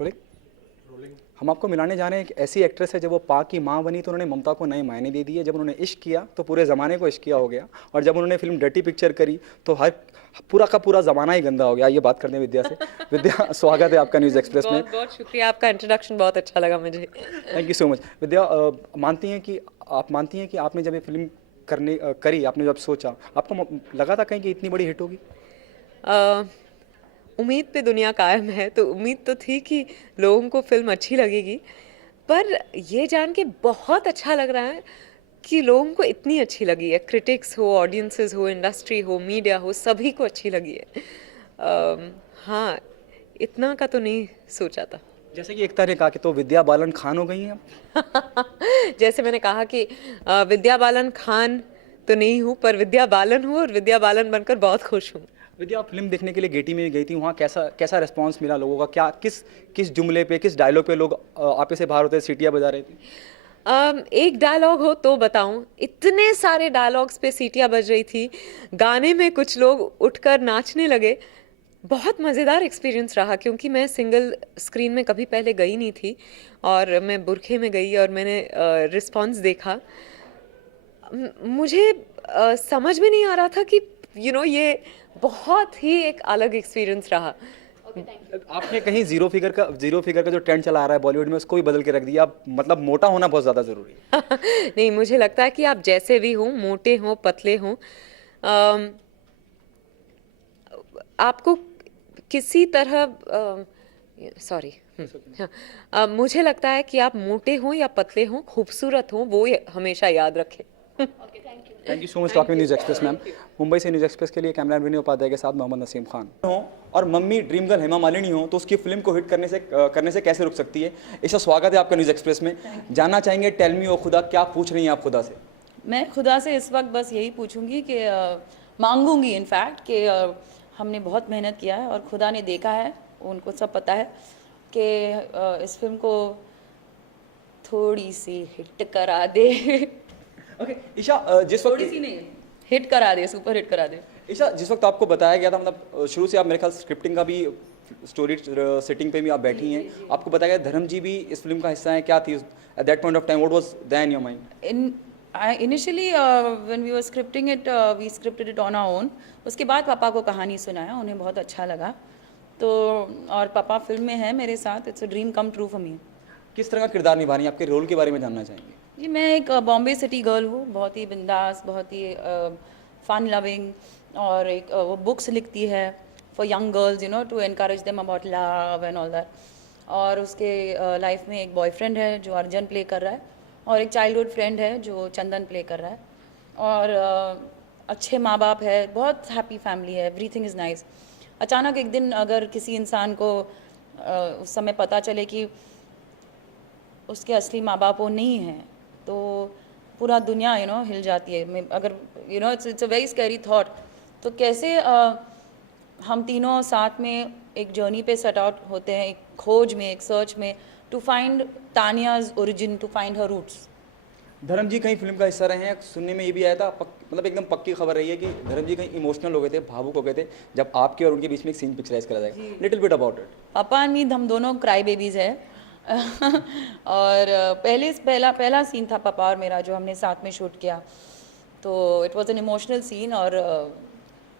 Rolling. हम आपको मिलाने जा रहे हैं एक ऐसी एक्ट्रेस है, जब वो पा की माँ बनी तो उन्होंने ममता को नए मायने दे दिए। जब उन्होंने इश्क किया तो पूरे ज़माने को इश्क किया हो गया, और जब उन्होंने फिल्म डर्टी पिक्चर करी तो हर पूरा का पूरा ज़माना ही गंदा हो गया। ये बात करते हैं विद्या से। विद्या, स्वागत है आपका न्यूज़ एक्सप्रेस में। बहुत बहुत शुक्रिया, आपका इंट्रोडक्शन बहुत अच्छा लगा मुझे। Thank you so much. Vidya, मानती हैं कि आपने जब ये फिल्म करी, आपने जब सोचा, आपको लगा था कहीं कि इतनी बड़ी हिट होगी? अ, उम्मीद पे दुनिया कायम है, तो उम्मीद तो थी कि लोगों को फिल्म अच्छी लगेगी, पर ये जान के बहुत अच्छा लग रहा है कि लोगों को इतनी अच्छी लगी है। क्रिटिक्स हो, ऑडियंसेस हो, इंडस्ट्री हो, मीडिया हो, सभी को अच्छी लगी है। हाँ, इतना का तो नहीं सोचा था। जैसे कि एकता ने कहा कि तो विद्या बालन खान हो गई हैं अब। जैसे मैंने कहा कि विद्या बालन खान तो नहीं हूँ, पर विद्या बालन हूँ, और विद्या बालन बनकर बहुत खुश हूँ। विद्या, आप फिल्म देखने के लिए गेटी में भी गई थी, वहाँ कैसा कैसा रिस्पांस मिला लोगों का? क्या किस किस जुमले पे, किस डायलॉग पे लोग आपे से बाहर होते सीटियाँ बजा रहे थे? एक डायलॉग हो तो बताऊं, इतने सारे डायलॉग्स पे सीटियां बज रही थी। गाने में कुछ लोग उठकर नाचने लगे। बहुत मज़ेदार एक्सपीरियंस रहा, क्योंकि मैं सिंगल स्क्रीन में कभी पहले गई नहीं थी, और मैं बुरखे में गई और मैंने रिस्पॉन्स देखा। मुझे समझ में नहीं आ रहा था कि ये बहुत ही एक अलग एक्सपीरियंस रहा। आपने कहीं जीरो फिगर का जो ट्रेंड चला आ रहा है बॉलीवुड में, उसको भी बदल के रख दिया। आप मतलब मोटा होना बहुत ज़्यादा ज़रूरी है। नहीं, मुझे लगता है कि आप जैसे भी हों, मोटे हों, पतले हों, अम, आपको किसी तरह सॉरी हाँ, मुझे लगता है कि आप मोटे हों या पतले हों, खूबसूरत हों, वो हमेशा याद रखें। Thank you so much talking News express ma'am. Mumbai से न्यूज़ एक्सप्रेस के लिए कैमरा विनय उपाध्याय के साथ मोहम्मद नसीम खान हो, और mummy dream girl Hema Malini हो, तो उसकी फिल्म को हिट करने से कैसे रुक सकती है? इसका स्वागत है आपका न्यूज़ एक्सप्रेस में। जानना चाहेंगे, टेल मी ओ खुदा, क्या पूछ रही हैं आप खुदा से? मैं खुदा से इस वक्त बस यही पूछूंगी कि मांगूंगी इनफैक्ट कि हमने बहुत मेहनत किया है और खुदा ने देखा है, उनको सब पता है कि इस फिल्म को थोड़ी सी हिट करा दे। ओके ईशा, जिस थोड़ी वक्त सी नहीं, हिट करा दे, सुपर हिट करा दे। ईशा, जिस वक्त आपको बताया गया था, मतलब शुरू से आप मेरे ख्याल स्क्रिप्टिंग का भी, स्टोरी सेटिंग पे भी आप बैठी हैं, आपको बताया गया धर्म जी भी इस फिल्म का हिस्सा है, क्या थी at that point of time? What was there in your mind? Initially when we were scripting it, we scripted it on our own. उसके बाद पापा को कहानी सुनाया, उन्हें बहुत अच्छा लगा, तो और पापा फिल्म में है मेरे साथ। It's a dream come true for me. किस तरह का किरदार निभा रही हैं? आपके रोल के बारे में जानना चाहेंगे। जी, मैं एक बॉम्बे सिटी गर्ल हूँ, बहुत ही बिंदास, बहुत ही फन लविंग, और एक वो बुक्स लिखती है for young girls, to encourage them about love and all that. और उसके लाइफ में एक बॉयफ्रेंड है जो अर्जन प्ले कर रहा है, और एक चाइल्डहुड फ्रेंड है जो चंदन प्ले कर रहा है, और अच्छे माँ बाप है, बहुत हैप्पी फैमिली है, एवरीथिंग इज़ नाइस। अचानक एक दिन अगर किसी इंसान को उस समय पता चले कि उसके असली माँ बाप वो नहीं हैं, तो पूरा दुनिया हिल जाती है। मैं अगर it's a very scary thought. तो कैसे हम तीनों साथ में एक जर्नी पे सेट आउट होते हैं, एक खोज में, एक सर्च में, to find Tania's origin, to find her roots. Dharam ji कहीं फिल्म का हिस्सा रहे हैं? सुनने में ये भी आया था, मतलब एकदम पक्की खबर रही है कि धर्म जी कहीं इमोशनल हो गए थे, भावुक हो गए थे, जब आपके और उनके बीच में एक सीन पिक्चराइज करा जाएगा। Little bit about it. पापा एंड मी, हम दोनों क्राई बेबीज है। और पहला सीन था पापा और मेरा, जो हमने साथ में शूट किया, तो it was an emotional scene, और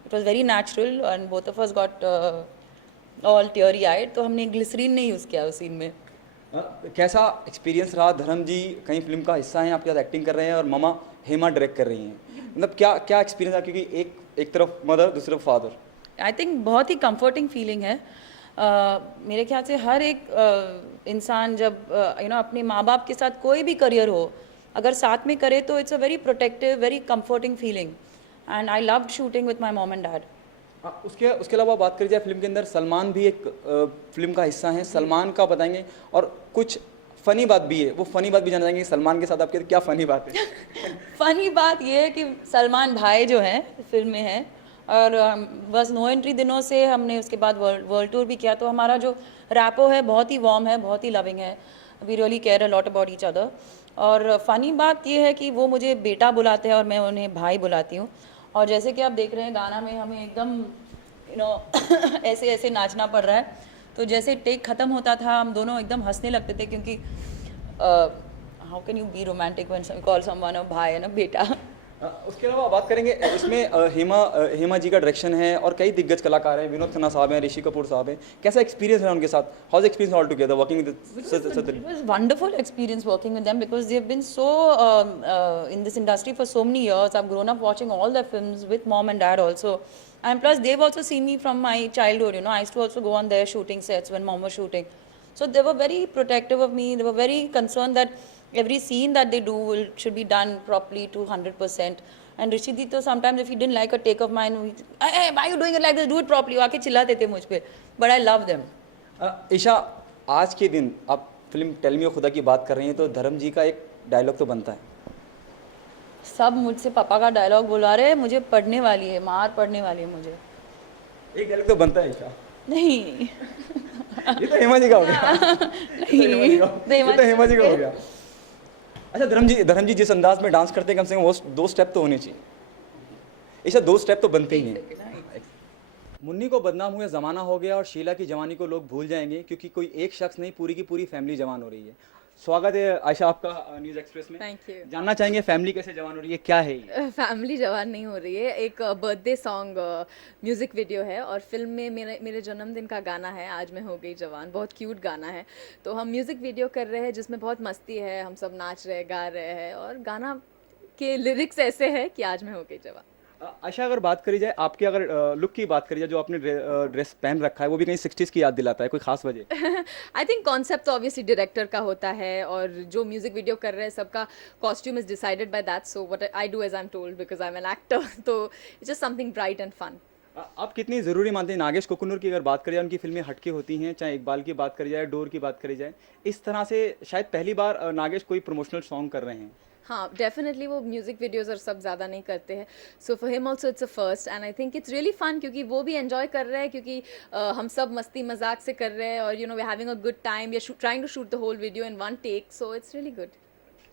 it was very natural, and both of us got all teary eyed. तो हमने ग्लिसरीन नहीं यूज़ किया उस सीन में। कैसा एक्सपीरियंस रहा? धर्म जी कहीं फिल्म का हिस्सा हैं, आपके साथ एक्टिंग कर रहे हैं, और मामा हेमा डायरेक्ट कर रही हैं, मतलब क्या क्या एक्सपीरियंस रहा? क्योंकि एक तरफ मदर, दूसरी तरफ फादर। आई थिंक बहुत ही कंफर्टिंग फीलिंग है। मेरे ख्याल से हर एक इंसान जब अपने माँ बाप के साथ कोई भी करियर हो, अगर साथ में करे, तो it's a very protective, very comforting feeling, and I loved shooting with my mom and dad. उसके अलावा बात करी जाए, फिल्म के अंदर सलमान भी एक फिल्म का हिस्सा है, सलमान का बताएंगे, और कुछ फ़नी बात भी है, वो फ़नी बात भी जानना चाहेंगे, सलमान के साथ आपके क्या फ़नी बात है? फ़नी बात ये है कि सलमान भाई जो हैं फिल्म में हैं, और बस नो एंट्री दिनों से हमने उसके बाद वर्ल्ड टूर भी किया, तो हमारा जो रैपो है बहुत ही वार्म है, बहुत ही लविंग है। We really care a lot about each other. और फ़नी बात ये है कि वो मुझे बेटा बुलाते हैं और मैं उन्हें भाई बुलाती हूँ। और जैसे कि आप देख रहे हैं गाना में हमें एकदम ऐसे ऐसे नाचना पड़ रहा है, तो जैसे टेक ख़त्म होता था हम दोनों एकदम हंसने लगते थे, क्योंकि how can you be romantic when call someone अ भाई एंड अ बेटा. उसके अलावा बात करेंगे इसमें हेमा जी का डायरेक्शन है और कई दिग्गज कलाकार हैं, विनोद खन्ना साहब हैं, ऋषि कपूर साहब हैं. कैसा एक्सपीरियंस है उनके साथ? How is experience all together working with It was wonderful experience working with them because they've been so in this industry for so many years. I've grown up watching all their films with mom and dad also, and plus they've also seen me from my childhood. You know, I used to also go on their shooting sets when mom was shooting. So they were very protective of me. They were very concerned that every scene that they do should be done properly to 100%. And Rishi Di, तो sometimes if he didn't like a take of mine, hey, why are you doing it like this? Do it properly. वो आके चिल्लाते थे मुझ पे. But I love them. Isha, आज के दिन आप फिल्म टेल मी ओ खुदा की बात कर रही हैं तो धर्म जी का एक डायलॉग तो बनता है. सब मुझसे पापा का डायलॉग बुला रहे हैं, मुझे पढ़ने वाली है, मार पढ़ने वाली है मुझे. एक डायलॉग तो बनता है ईशा. नहीं. ये तो हेमा जी का हो गया. नहीं. ये तो हेमा जी का हो गया. अच्छा धर्म जी जिस अंदाज में डांस करते हैं कम से कम वो 2 स्टेप तो होने चाहिए. ईशा 2 स्टेप तो बनते ही हैं. मुन्नी को बदनाम हुए ज़माना हो गया और शीला की जवानी को लोग भूल जाएंगे, क्योंकि कोई एक शख्स नहीं पूरी की पूरी फैमिली जवान हो रही है. स्वागत है आयशा आपका न्यूज़ एक्सप्रेस में. Thank you. जानना चाहेंगे फैमिली कैसे जवान हो रही है, क्या है ये? फैमिली जवान नहीं हो रही है, एक बर्थडे सॉन्ग म्यूज़िक वीडियो है और फिल्म में मेरे जन्मदिन का गाना है, आज मैं हो गई जवान. बहुत क्यूट गाना है. तो हम म्यूज़िक वीडियो कर रहे हैं जिसमें बहुत मस्ती है, हम सब नाच रहे गा रहे हैं और गाना के लिरिक्स ऐसे हैं कि आज मैं हो गई जवान. आयशा, अगर बात करी जाए आपके, अगर लुक की बात करी जाए, जो आपने ड्रेस पहन रखा है वो भी कहीं 60s की याद दिलाता है, कोई खास वजह? आई थिंक कॉन्सेप्ट तो ऑब्वियसली डायरेक्टर का होता है और जो म्यूजिक वीडियो कर रहे हैं सबका costume is decided by that. So what I do as I am told because I am an actor. तो it's just something bright and fun. आप कितनी ज़रूरी मानते हैं नागेश कोकुनूर की अगर बात करी जाए, उनकी फिल्में हटके होती हैं, चाहे इकबाल की बात करी जाए, डोर की बात करी जाए, इस तरह से शायद पहली बार नागेश कोई प्रमोशनल सॉन्ग कर रहे हैं. हाँ, डेफिनेटली वो म्यूजिक वीडियोस और सब ज़्यादा नहीं करते हैं. So for him also it's a first and I think it's really fun, क्योंकि वो भी एंजॉय कर रहे हैं, क्योंकि हम सब मस्ती मजाक से कर रहे हैं और you know we having a good time. We are trying to shoot the whole video in one take. So it's really good.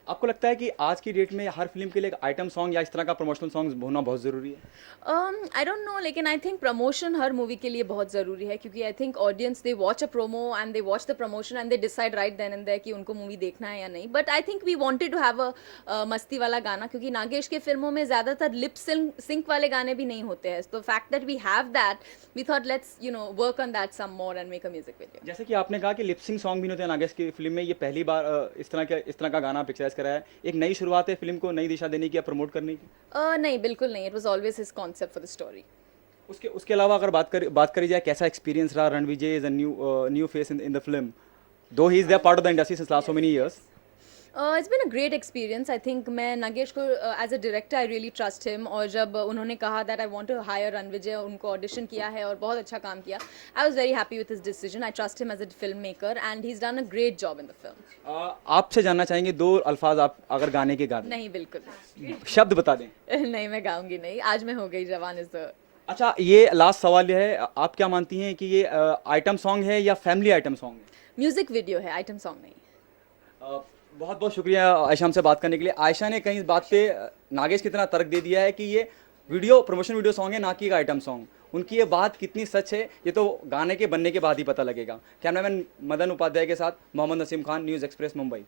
आपको लगता है कि आज की डेट में हर फिल्म के लिए एक आइटम सॉन्ग या इस तरह का प्रमोशनल सॉन्ग होना बहुत ज़रूरी है? आई डोंट नो, लेकिन आई थिंक प्रमोशन हर मूवी के लिए बहुत ज़रूरी है, क्योंकि I think audience they watch a promo and they watch the promotion and they decide right then and there कि उनको मूवी देखना है या नहीं. But I think we wanted to have a मस्ती वाला गाना, क्योंकि नागेश के फिल्मों में ज़्यादातर लिप सिंक वाले गाने भी नहीं होते हैं. तो fact that we have that, we thought let's you know work on that some more and make a music video. जैसे कि आपने कहा कि लिपसिंग सॉन्ग भी नहीं होते हैं नागेश की फिल्म में, ये पहली बार इस तरह का गाना पिक्चराइज करा है. एक नई शुरुआत है फिल्म को नई दिशा देने की या प्रमोट करने की? नहीं, बिल्कुल नहीं. It was always his concept for the story. उसके अलावा अगर बात करी जाए, कैसा एक्सपीरियंस रहा? Ranvijay is a new face in the film, though he is there part of the industry since last so many years. It's been a great experience. I think मैं नागेश को as a director I really trust him, और जब उन्होंने कहा that I want to hire Ranvijay, उनको audition किया है और बहुत अच्छा काम किया. I was very happy with his decision. I trust him as a film maker and he is done a great job in the film. आपसे जानना चाहेंगे 2 अल्फाज आप अगर गाने के गा दें. नहीं, बिल्कुल नहीं. शब्द बता दें. नहीं, मैं गाऊंगी नहीं. आज मैं हो गई जवान इज द. अच्छा, ये लास्ट सवाल ये है, आप क्या मानती हैं कि ये आइटम सॉन्ग है या फैमिली आइटम सॉन्ग है? म्यूजिक वीडियो है, आइटम सॉन्ग नहीं. बहुत बहुत शुक्रिया आयशा हमसे बात करने के लिए. आयशा ने कहीं इस बात पे नागेश की तरह तर्क दे दिया है कि ये प्रमोशन वीडियो सॉन्ग है, ना कि एक आइटम सॉन्ग. उनकी ये बात कितनी सच है ये तो गाने के बनने के बाद ही पता लगेगा. कैमरामैन मदन उपाध्याय के साथ मोहम्मद नसीम खान, न्यूज़ एक्सप्रेस, मुंबई.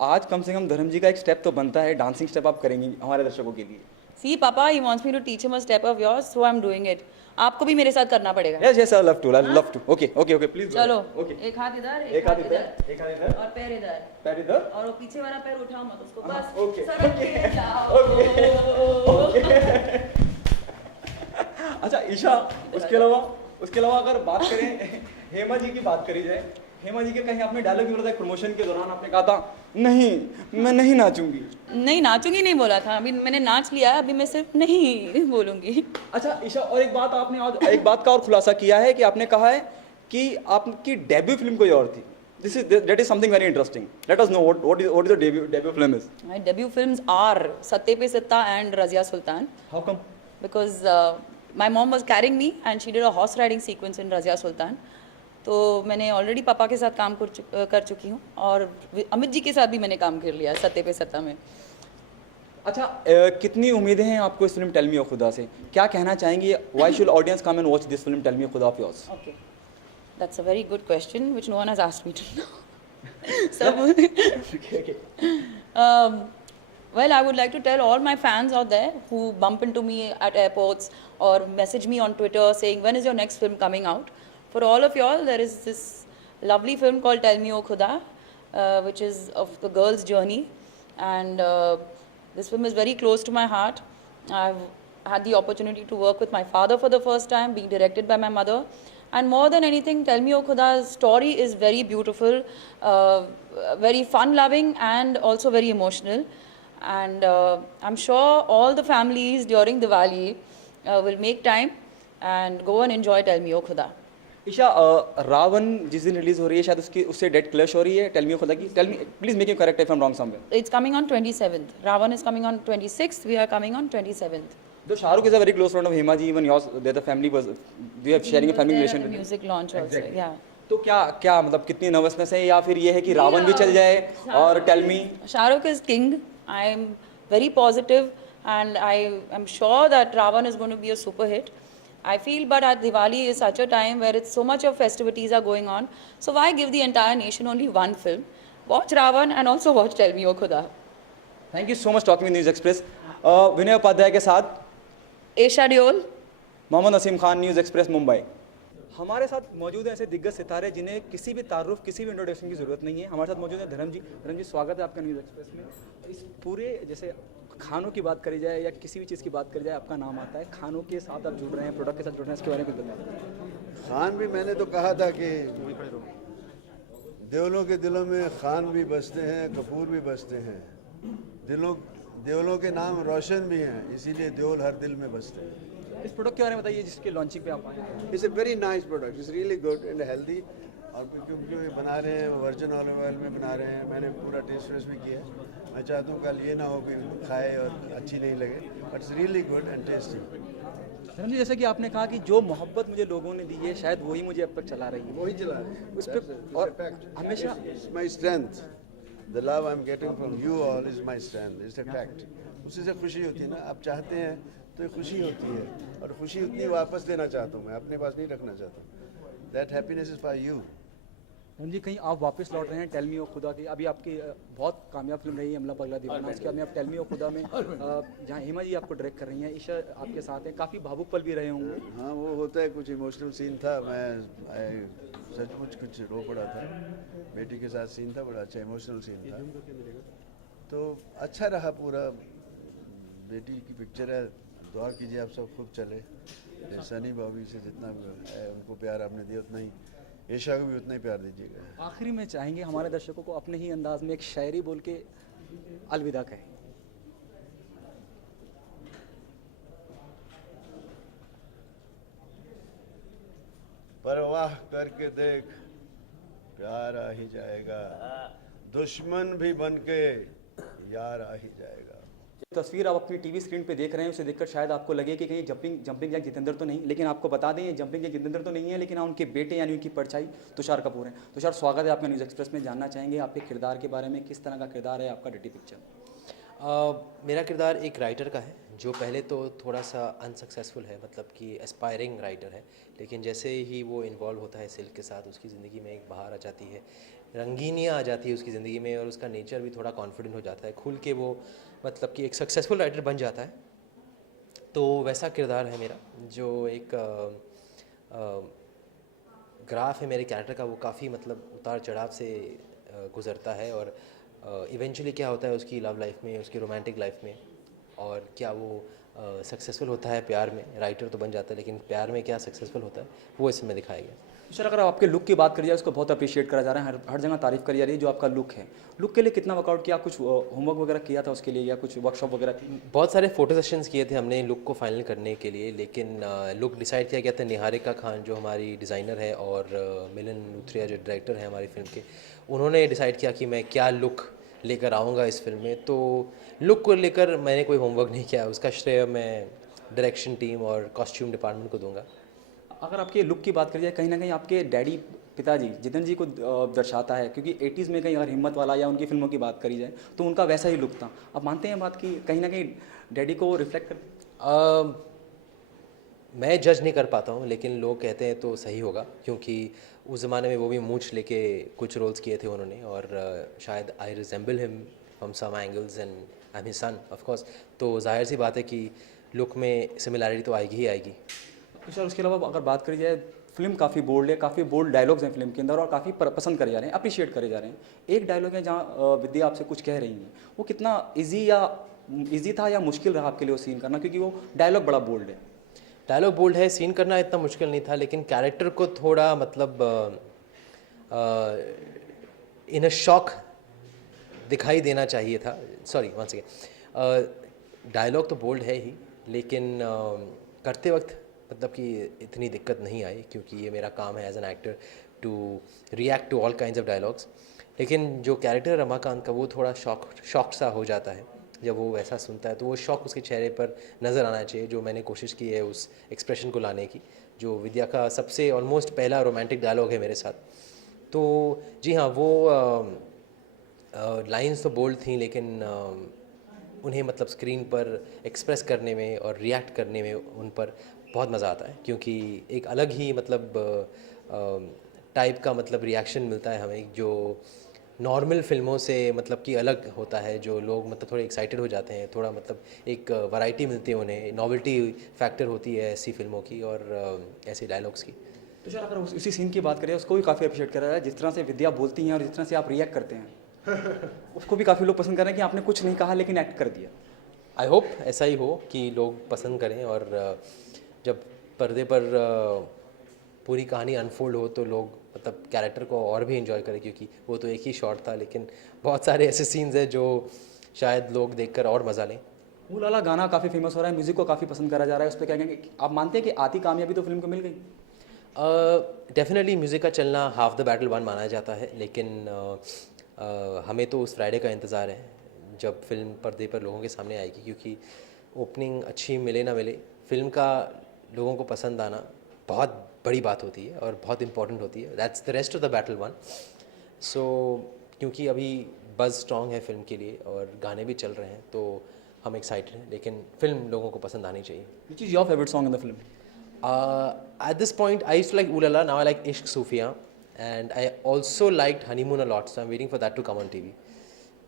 आज कम से कम धर्म जी का एक स्टेप तो बनता है, डांसिंग स्टेप आप करेंगी हमारे दर्शकों के लिए. See, Papa, he wants me to teach him a step of yours, so I'm doing it. आपको भी मेरे साथ करना पड़ेगा. Yes, yes, I love to. Okay, please. चलो. Okay. एक हाथ इधर, एक हाथ इधर, एक हाथ इधर, और पैर इधर, पैर इधर. और वो पीछे वाला पैर उठाओ मत उसको, बस okay. सरक के जाओ. अच्छा ईशा, उसके अलावा अगर बात करें हेमा जी की बात करी जाए, हेमा जी के कहीं आपने डायलॉग भी बोला था प्रमोशन के दौरान, आपने कहा था नहीं मैं नहीं नाचूंगी. नहीं नाचूंगी नहीं बोला था, अभी मैंने नाच लिया है, अभी मैं सिर्फ नहीं बोलूंगी. अच्छा ईशा, और एक बात आपने आज एक बात का और खुलासा किया है कि आपने कहा है कि आपकी डेब्यू फिल्म कोई और थी. That is something very interesting. Let us know what is the debut film is. My debut films are Satte Pe Sitta and Razia Sultan. How come? Because my mom was carrying me and she did a horse riding sequence in Razia Sultan. तो मैंने already पापा के साथ काम कर चुकी हूँ और अमित जी के साथ भी मैंने काम कर लिया सत्ते पे सत्ता में. अच्छा, कितनी उम्मीदें हैं आपको इस फिल्म टेल मी ओ खुदा से? क्या कहना चाहेंगी? Why should audience come and watch this film Tell Me O Khuda of yours? Okay. That's a very good question, which no one has asked me to know. So, well, I would like to tell all my fans out there who bump into me at airports or message me on Twitter saying, when is your next film coming out? For all of y'all, there is this lovely film called Tell Me O Khuda, which is of the girl's journey. And this film is very close to my heart. I've had the opportunity to work with my father for the first time, being directed by my mother. And more than anything, Tell Me O Khuda's story is very beautiful, very fun-loving, and also very emotional. And I'm sure all the families during Diwali will make time and go and enjoy Tell Me O Khuda. Isha, Ravan जिस दिन release हो रही है शायद उसकी उससे date clash हो रही है टेल मी खुदा की. Tell me please make you correct if I am wrong somewhere. It's coming on 27th. Ravan is coming on 26th. We are coming on 27th. Though Shahrukh is a very close friend of Hema ji, even yours, the family was, do you have sharing a family There relation at the with music launch also. Yeah. तो क्या क्या मतलब कितनी nervousness है, या फिर ये है कि रावण भी चल जाए और tell me. Shahrukh is king. I am very positive, and I am sure that Ravan is going to be a super hit. I feel, but at Diwali is such a time where it's so much of festivities are going on. So why give the entire nation only one film? Watch Ravan and also watch Tell Me O Khuda. Thank you so much talking with News Express. Vinay Upadhyay के साथ Esha Deol. Mohammad Naseem Khan, News Express Mumbai. हमारे साथ मौजूद हैं ऐसे दिग्गज सितारे जिन्हें किसी भी तारुफ, किसी भी इंट्रोडक्शन की ज़रूरत नहीं है. हमारे साथ मौजूद है धर्म जी. धर्म जी, स्वागत है आपका न्यूज़ एक्सप्रेस में. इस पूरे जैसे खानों की बात करी जाए या किसी भी चीज़ की बात करी जाए, आपका नाम आता है. खानों के साथ आप जुड़ रहे हैं, प्रोडक्ट के साथ जुड़ रहे हैं, इसके बारे में कुछ बताएं. खान भी, मैंने तो कहा था कि देवलों के दिलों में खान भी बसते हैं, कपूर भी बसते हैं. देवलों के नाम रोशन भी हैं, इसीलिए देवल हर दिल में बसते हैं. इस प्रोडक्ट के बारे में बताइए जिसकी लॉन्चिंग पे आप आए हैं. It's a very nice product, it's really good and healthy. और क्योंकि ये बना रहे हैं वर्जिन ऑलिव ऑयल में बना रहे हैं, मैंने पूरा टेस्ट वेस्ट भी किया है. मैं चाहता हूँ कल ये ना हो कि खाए और अच्छी नहीं लगे, but it's really good and tasty. धर्म जी, जैसे कि आपने कहा कि जो मोहब्बत मुझे लोगों ने दी है शायद वही मुझे अब तक चला रही है. वही चला रहे हैं उस पे और हमेशा my strength, the love I am getting from you all is my strength, it's a fact. उसी से खुशी होती है ना, आप चाहते हैं तो ये खुशी होती है, और खुशी उतनी वापस देना चाहता हूँ मैं, अपने पास नहीं रखना चाहता हूँ. That happiness is for you. धर्म जी, कहीं आप वापस लौट रहे हैं टेल मी ओ खुदा की. अभी आपकी बहुत कामयाब फिल्म रही है अमला पगला दीवाना, उसके बाद में आप टेल मी ओ खुदा में जहाँ हेमा जी आपको डायरेक्ट कर रही हैं, ईशा आपके साथ हैं, काफ़ी भावुक पल भी रहे होंगे. हाँ, वो होता है, कुछ इमोशनल सीन था, मैं सचमुच कुछ रो पड़ा था. बेटी के साथ सीन था, बड़ा अच्छा इमोशनल सीन था, तो अच्छा रहा पूरा. बेटी की पिक्चर है, दुआ कीजिए आप सब खूब चले. सनी बॉबी से जितना है उनको प्यार आपने दिया, उतना ही ईशा को भी उतना ही प्यार दीजिएगा. आखिरी में चाहेंगे हमारे दर्शकों को अपने ही अंदाज में एक शायरी बोल के अलविदा कहें. परवाह करके देख, प्यार आ ही जाएगा, दुश्मन भी बन के यार आ ही जाएगा. तस्वीर आप अपनी टीवी स्क्रीन पे देख रहे हैं, उसे देखकर शायद आपको लगे कि कहीं जंपिंग जैक जितेंद्र तो नहीं, लेकिन आपको बता दें ये जंपिंग जैक जितेंद्र तो नहीं है, लेकिन हाँ उनके बेटे यानी उनकी परछाई तुषार कपूर हैं. तुषार, स्वागत है आपका न्यूज़ एक्सप्रेस में. जानना चाहेंगे आपके किरदार के बारे में, किस तरह का किरदार है आपका डर्टी पिक्चर. मेरा किरदार एक राइटर का है जो पहले तो थोड़ा सा अनसक्सेसफुल है, मतलब कि एस्पायरिंग राइटर है, लेकिन जैसे ही वो इन्वॉल्व होता है सिल्क के साथ, उसकी ज़िंदगी में एक बहार आ जाती है, रंगीनियाँ आ जाती है उसकी ज़िंदगी में, और उसका नेचर भी थोड़ा कॉन्फिडेंट हो जाता है, खुल के वो मतलब कि एक सक्सेसफुल राइटर बन जाता है. तो वैसा किरदार है मेरा, जो एक ग्राफ है मेरे कैरेक्टर का, वो काफ़ी मतलब उतार चढ़ाव से गुज़रता है, और इवेंचुअली क्या होता है उसकी लव लाइफ में, उसकी रोमांटिक लाइफ में, और क्या वो सक्सेसफुल होता है प्यार में. राइटर तो बन जाता है, लेकिन प्यार में क्या सक्सेसफुल होता है वो इसमें दिखाया गया. सर, अगर आपके लुक की बात करी जाए, उसको बहुत अप्रिशिएट करा जा रहा है, हर जगह तारीफ करी जा रही है. जो आपका लुक है, लुक के लिए कितना वर्कआउट किया, कुछ होमवर्क वगैरह किया था उसके लिए, या कुछ वर्कशॉप वगैरह की? बहुत सारे फ़ोटो सेशंस किए थे हमने लुक को फाइनल करने के लिए, लेकिन लुक डिसाइड किया गया था निहारिका खान जो हमारी डिज़ाइनर है, और मिलन लूथरिया जो डायरेक्टर है हमारी फ़िल्म के, उन्होंने डिसाइड किया कि मैं क्या लुक लेकर आऊँगा इस फिल्म में. तो लुक को लेकर मैंने कोई होमवर्क नहीं किया, उसका श्रेय मैं डायरेक्शन टीम और कॉस्ट्यूम डिपार्टमेंट को दूंगा. अगर आपके लुक की बात करी जाए, कहीं ना कहीं आपके डैडी पिताजी जितेंद्र जी को दर्शाता है, क्योंकि 80s में कहीं अगर हिम्मत वाला या उनकी फिल्मों की बात करी जाए तो उनका वैसा ही लुक था. आप मानते हैं बात कि कहीं ना कहीं डैडी को रिफ्लेक्ट कर? मैं जज नहीं कर पाता हूँ, लेकिन लोग कहते हैं तो सही होगा, क्योंकि उस ज़माने में वो भी मूंछ लेके कुछ रोल्स किए थे उन्होंने, और शायद I resemble him from some angles and I am his son of course, तो जाहिर सी बात है कि लुक में सिमिलैरिटी तो आएगी ही आएगी। सर उसके अलावा अगर बात करी जाए, फिल्म काफ़ी बोल्ड है, काफ़ी बोल्ड डायलॉग्स हैं फिल्म के अंदर और काफ़ी पसंद करे जा रहे हैं, अप्रिशिएट करे जा रहे हैं। एक डायलॉग है जहाँ विद्या आपसे कुछ कह रही हैं, वो कितना ईजी था या मुश्किल रहा आपके लिए वो सीन करना, क्योंकि वो डायलॉग बड़ा बोल्ड है। डायलॉग बोल्ड है, सीन करना इतना मुश्किल नहीं था, लेकिन कैरेक्टर को थोड़ा मतलब इन अ शॉक दिखाई देना चाहिए था। सॉरी वंस अगेन, डायलॉग तो बोल्ड है ही, लेकिन करते वक्त मतलब कि इतनी दिक्कत नहीं आई, क्योंकि ये मेरा काम है as an actor to react to all kinds of dialogues. लेकिन जो कैरेक्टर रमाकांत का, वो थोड़ा शॉक सा हो जाता है जब वो वैसा सुनता है, तो वो शॉक उसके चेहरे पर नज़र आना चाहिए, जो मैंने कोशिश की है उस एक्सप्रेशन को लाने की, जो विद्या का सबसे ऑलमोस्ट पहला रोमांटिक डायलॉग है मेरे साथ। तो जी हाँ, वो लाइंस तो बोल्ड थी, लेकिन उन्हें मतलब स्क्रीन पर एक्सप्रेस करने में और रिएक्ट करने में उन पर बहुत मज़ा आता है, क्योंकि एक अलग ही मतलब टाइप का मतलब रिएक्शन मिलता है हमें, जो नॉर्मल फिल्मों से मतलब कि अलग होता है, जो लोग मतलब थोड़े एक्साइटेड हो जाते हैं, थोड़ा मतलब एक वैरायटी मिलती है उन्हें, नॉवेल्टी फैक्टर होती है ऐसी फिल्मों की और ऐसे डायलॉग्स की। तो सर अगर उसी सीन की बात करें, उसको भी काफ़ी अप्रिशिएट करा है, जिस तरह से विद्या बोलती हैं और जिस तरह से आप रिएक्ट करते हैं उसको भी काफ़ी लोग पसंद कर रहे हैं कि आपने कुछ नहीं कहा लेकिन एक्ट कर दिया। आई होप ऐसा ही हो कि लोग पसंद करें, और जब पर्दे पर पूरी कहानी अनफोल्ड हो तो लोग मतलब कैरेक्टर को और भी इन्जॉय करें, क्योंकि वो तो एक ही शॉट था, लेकिन बहुत सारे ऐसे सीन्स हैं जो शायद लोग देखकर और मज़ा लें। वो लाला गाना काफ़ी फेमस हो रहा है, म्यूज़िक को काफ़ी पसंद करा जा रहा है, उस पर क्या कहेंगे? आप मानते हैं कि आती कामयाबी तो फिल्म को मिल गई? डेफिनेटली म्यूज़िक का चलना हाफ द बैटल वन माना जाता है, लेकिन हमें तो उस फ्राइडे का इंतज़ार है जब फिल्म पर्दे पर लोगों के सामने आएगी, क्योंकि ओपनिंग अच्छी मिले ना मिले, फिल्म का लोगों को पसंद आना बहुत बड़ी बात होती है और बहुत इंपॉर्टेंट होती है। That's the rest of the battle won. So क्योंकि अभी बज़ स्ट्रॉन्ग है फिल्म के लिए और गाने भी चल रहे हैं, तो हम एक्साइटेड हैं, लेकिन फिल्म लोगों को पसंद आनी चाहिए। Which is your favourite song in the film? At this point, I used to like Ooh La La, now I like Ishq Sufia, and I also liked Honeymoon a lot, so I'm waiting for that to come on TV.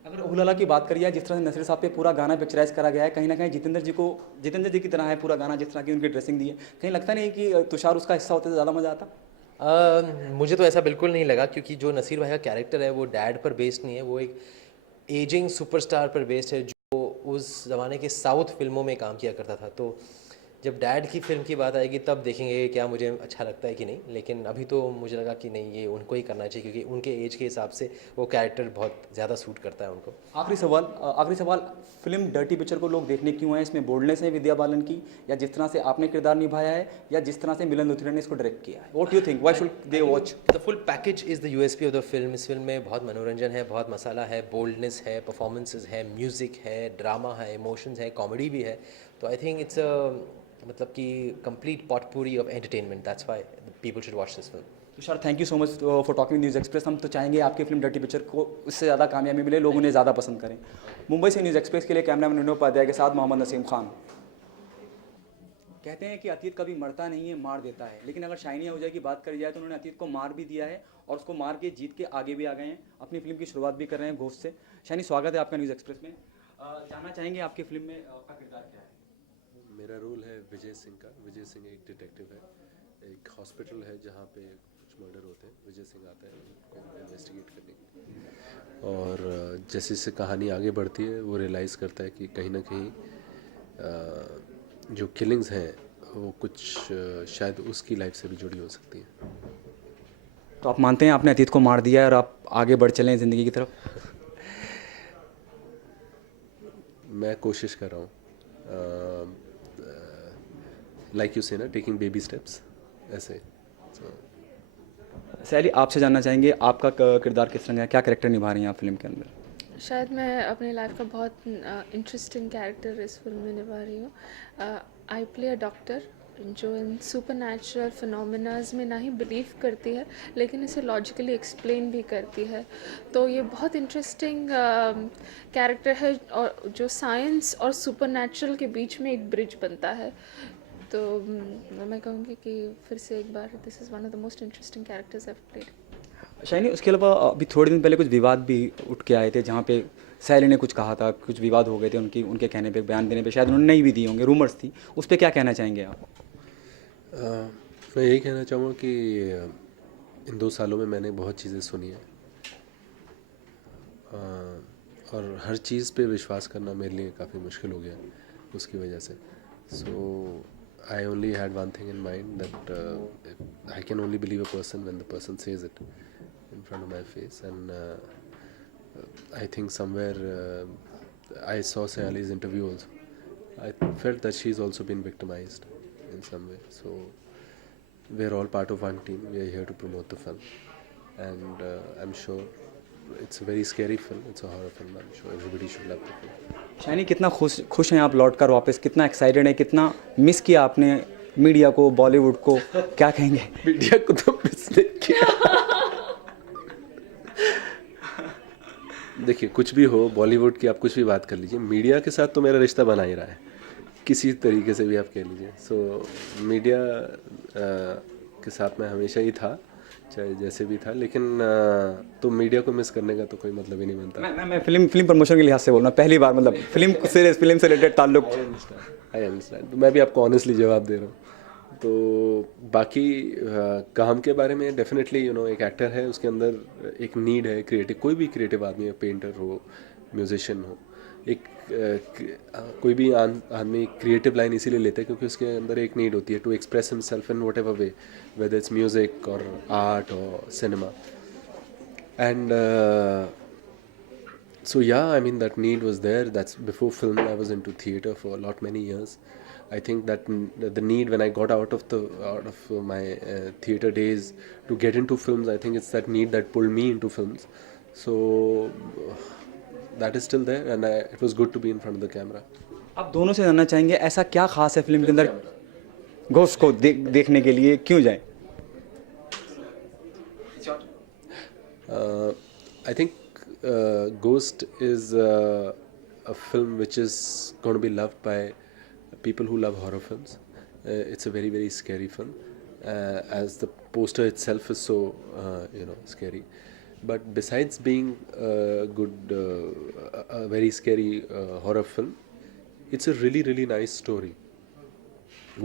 अगर उलाला की बात करिए, जिस तरह से नसीर साहब पे पूरा गाना पिक्चराइज करा गया है, कहीं ना कहीं जितेंद्र जी की तरह है पूरा गाना, जिस तरह की उनकी ड्रेसिंग दी है, कहीं लगता नहीं कि तुषार उसका हिस्सा होते तो ज़्यादा मज़ा आता? मुझे तो ऐसा बिल्कुल नहीं लगा, क्योंकि जो नसीर भाई का कैरेक्टर है वो डैड पर बेस्ड नहीं है, वो एक एजिंग सुपरस्टार पर बेस्ड है, जो उस ज़माने के साउथ फिल्मों में काम किया करता था। तो जब डैड की फिल्म की बात आएगी तब देखेंगे क्या मुझे अच्छा लगता है कि नहीं, लेकिन अभी तो मुझे लगा कि नहीं, ये उनको ही करना चाहिए, क्योंकि उनके एज के हिसाब से वो कैरेक्टर बहुत ज़्यादा सूट करता है उनको। आखिरी सवाल, फिल्म डर्टी पिक्चर को लोग देखने क्यों आए? इसमें बोल्डनेस है विद्या बालन की, या जिस तरह से आपने किरदार निभाया है, या जिस तरह से मिलन लुथरा ने इसको डायरेक्ट किया है? What you think, why should they watch? The full package is the USP of the film. इस फिल्म में बहुत मनोरंजन है, बहुत मसाला है, बोल्डनेस है, परफॉर्मेंसेज है, म्यूज़िक है, ड्रामा है, इमोशंस है, कॉमेडी भी है। तो आई थिंक इट्स मतलब कि complete potpourri of entertainment, that's why people should watch this film. Tushar, thank you so much for talking News Express. हम तो चाहेंगे आपकी फिल्म डर्टी पिक्चर को उससे ज़्यादा कामयाबी मिले, लोग उन्हें ज़्यादा पसंद करें। मुंबई से न्यूज़ एक्सप्रेस के लिए कैमरामैन विनोद उपाध्याय के साथ मोहम्मद नसीम खान। कहते हैं कि अतीत कभी मरता नहीं है, मार देता है, लेकिन अगर शाइनी आहूजा की बात करी जाए तो उन्होंने अतीत को मार भी दिया है और उसको मार के जीत के आगे भी आ गए हैं, अपनी फिल्म की शुरुआत भी कर रहे हैं घोस्ट से। शाइनी, स्वागत है आपका न्यूज़ एक्सप्रेस में। जानना चाहेंगे आपकी फिल्म में आपका किरदार क्या है? मेरा रोल है विजय सिंह का। विजय सिंह एक डिटेक्टिव है, एक हॉस्पिटल है जहाँ पे कुछ मर्डर होते हैं, विजय सिंह आता है उनको इन्वेस्टिगेट करने के लिए। और जैसे जैसे कहानी आगे बढ़ती है वो रियलाइज़ करता है कि कहीं ना कहीं जो किलिंग्स हैं वो कुछ शायद उसकी लाइफ से भी जुड़ी हो सकती हैं। तो आप मानते हैं आपने अतीत को मार दिया है और आप आगे बढ़ चले हैं ज़िंदगी की तरफ? मैं कोशिश कर रहा हूँ, लाइक यू से ना, टेकिंग बेबी स्टेप्स ऐसे। सैली, आपसे जानना चाहेंगे आपका किरदार किस तरह है, क्या कैरेक्टर निभा रही हैं आप फिल्म के अंदर? शायद मैं अपने लाइफ का बहुत इंटरेस्टिंग कैरेक्टर इस फिल्म में निभा रही हूँ। आई प्ले अ डॉक्टर जो इन सुपर नेचुरल फिनोमिनाज में ना ही बिलीव करती है, लेकिन इसे लॉजिकली एक्सप्लेन भी करती है। तो ये बहुत इंटरेस्टिंग कैरेक्टर है और जो साइंस और सुपर नेचुरल के बीच में एक ब्रिज बनता है। तो मैं कहूँगी कि फिर से एक बार this is one of the most interesting characters I have played. Shiny, उसके अलावा अभी थोड़े दिन पहले कुछ विवाद भी उठ के आए थे, जहाँ पे सैली ने कुछ कहा था, कुछ विवाद हो गए थे उनके कहने पे, बयान देने पे, शायद उन्होंने नहीं भी दिए होंगे, रूमर्स थी, उस पर क्या कहना चाहेंगे आप? मैं यही कहना चाहूँगा कि इन 2 सालों में मैंने बहुत चीज़ें सुनी हैं, और हर चीज़ पे विश्वास करना मेरे लिए काफ़ी मुश्किल हो गया उसकी वजह से। So I only had one thing in mind that I can only believe a person when the person says it in front of my face, and I think somewhere I saw Sayali's interview also. I felt that she's also been victimized in some way. So we're all part of one team. We are here to promote the film, and I'm sure it's a very scary film. It's a horror film. I'm sure everybody should love the film. Shiny, कितना खुश हैं आप लौट कर वापस? कितना excited है? कितना मिस किया आपने मीडिया को, बॉलीवुड को? क्या कहेंगे? मीडिया को तो मिस नहीं किया। देखिए, कुछ भी हो, बॉलीवुड की आप कुछ भी बात कर लीजिए, मीडिया के साथ तो मेरा रिश्ता बना ही रहा है किसी तरीके से भी आप कह लीजिए। सो मीडिया के साथ मैं हमेशा ही था, चाहे जैसे भी था, लेकिन तो मीडिया को मिस करने का तो कोई मतलब ही नहीं बनता। मैं फिल्म प्रमोशन के लिहाज से बोल रहा हूँ, पहली बार मतलब फिल्म से रिलेटेड ताल्लुक। आई अंडरस्टैंड, तो मैं भी आपको ऑनेस्टली जवाब दे रहा हूँ। तो बाकी काम के बारे में डेफिनेटली एक एक्टर है, उसके अंदर एक नीड है क्रिएटिव, कोई भी क्रिएटिव आदमी है, पेंटर हो, म्यूजिशियन हो, एक कोई भी आदमी क्रिएटिव लाइन इसीलिए लेता है क्योंकि उसके अंदर एक नीड होती है to express himself in whatever way, whether it's music or art or cinema. And so yeah, I mean that need was there. That's before film. I was into theater for a lot many years. I think that the need when I got out of my theater days to get into films, I think it's that need that pulled me into films. So that is still there, and it was good to be in front of the camera. आप दोनों से जानना चाहेंगे, ऐसा क्या खास है film के अंदर, घोस्ट को देखने के लिए क्यों जाएं? I think Ghost is a film which is going to be loved by people who love horror films. It's a very, very scary film, as the poster itself is so scary. But besides being a very scary horror film, it's a really, really nice story.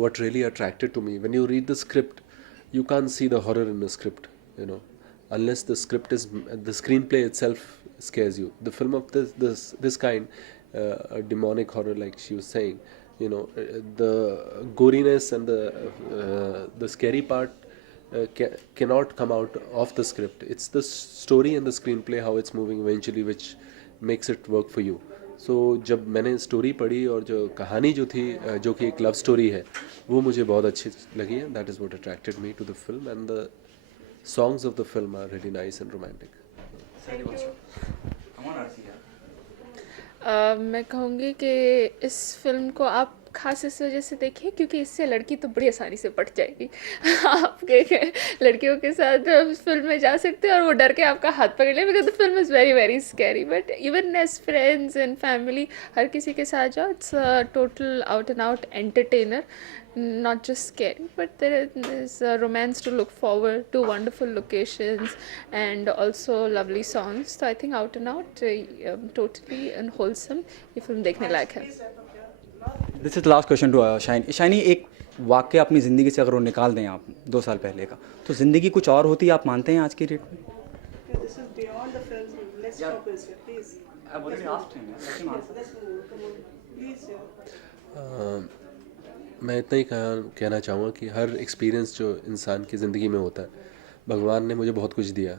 What really attracted to me, when you read the script, you can't see the horror in the script, unless the script is, the screenplay itself scares you. The film of this kind, a demonic horror like she was saying, the goriness and the scary part cannot come out of the script. It's the story and the screenplay, how it's moving eventually, which makes it work for you. So जब मैंने story पढ़ी और जो कहानी जो थी, जो कि एक लव स्टोरी है, वो मुझे बहुत अच्छी लगी है. That is what attracted me to the film, and the songs of the film are really nice and romantic. मैं कहूँगी कि इस फिल्म को आप खास इस वजह से देखिए क्योंकि इससे लड़की तो बड़ी आसानी से पट जाएगी। आपके लड़कियों के साथ फिल्म में जा सकते हैं और वो डर के आपका हाथ पकड़ ले, because the film is very very scary, but even as friends and family हर किसी के साथ जाओ, it's total out and out entertainer, not just scary, but there is a romance to look forward to, wonderful locations and also lovely songs. So I think out and out totally and wholesome ये film देखने लायक है. This is last question to Shiny. Shiny, एक वाक्य अपनी ज़िंदगी से अगर वो निकाल दें आप 2 साल पहले का, तो ज़िंदगी कुछ और होती, आप मानते हैं आज की डेट में? This is beyond the film. Let's stop this here, please. I've already asked him. Let him answer. Let's move. Come on, please. मैं इतना ही कहना चाहूँगा कि हर एक्सपीरियंस जो इंसान की ज़िंदगी में होता है, भगवान ने मुझे बहुत कुछ दिया.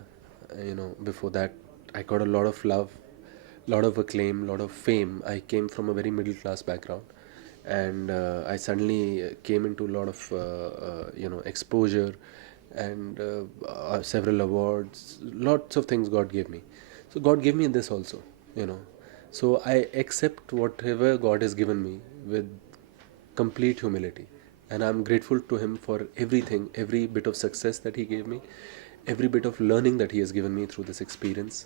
Before that I got a lot of love, lot of acclaim, lot of fame. I came from a very middle class background, and I suddenly came into a lot of exposure and several awards, lots of things God gave me. So God gave me this also, so I accept whatever God has given me with complete humility, and I'm grateful to him for everything, every bit of success that he gave me, every bit of learning that he has given me through this experience.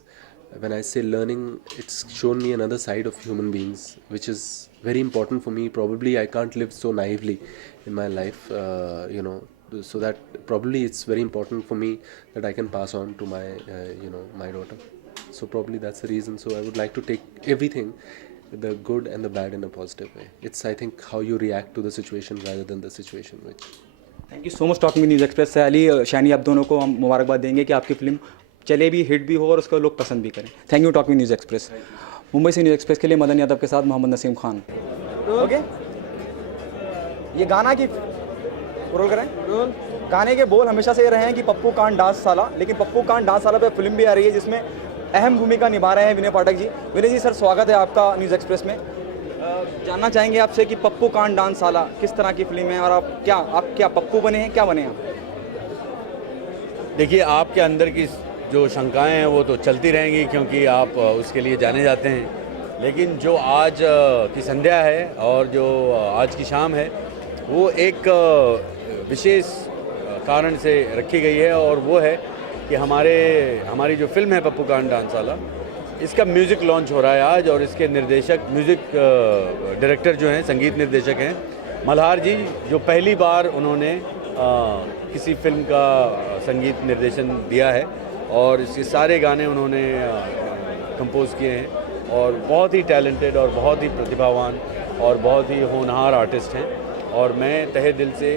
when I say learning, it's shown me another side of human beings, which is very important for me. Probably I can't live so naively in my life, so that probably it's very important for me that I can pass on to my, my daughter. So probably that's the reason. So I would like to take everything, the good and the bad, in a positive way. It's, I think, how you react to the situation rather than the situation which. Thank you so much talking with News express से। अली, शानी, आप दोनों को हम मुबारकबाद देंगे कि आपकी film चले भी, हिट भी हो और उसको लोग पसंद भी करें। Thank you talking News Express. Mumbai से न्यूज़ एक्सप्रेस के लिए मदन यादव के साथ मोहम्मद नसीम खान। ओके, ये गाना की रोल करें। गाने के बोल हमेशा से ये रहे हैं कि पप्पू कांड डांस साला, लेकिन पप्पू कांड डांस साला पे फिल्म भी आ रही है जिसमें अहम भूमिका निभा रहे हैं विनय पाठक जी। विनय जी सर, स्वागत है आपका न्यूज़ एक्सप्रेस में। जानना चाहेंगे आपसे कि पप्पू कांड डांस साला किस तरह की फिल्म है और आप क्या पप्पू बने हैं, क्या बने आप? देखिए, आपके अंदर की जो शंकाएं हैं वो तो चलती रहेंगी, क्योंकि आप उसके लिए जाने जाते हैं। लेकिन जो आज की संध्या है और जो आज की शाम है, वो एक विशेष कारण से रखी गई है, और वो है कि हमारी जो फिल्म है पप्पू कांड डांस वाला, इसका म्यूज़िक लॉन्च हो रहा है आज। और इसके निर्देशक, म्यूज़िक डायरेक्टर जो हैं, संगीत निर्देशक हैं मल्हार जी, जो पहली बार उन्होंने किसी फिल्म का संगीत निर्देशन दिया है, और इसके सारे गाने उन्होंने कंपोज़ किए हैं। और बहुत ही टैलेंटेड और बहुत ही प्रतिभावान और बहुत ही होनहार आर्टिस्ट हैं। और मैं तहे दिल से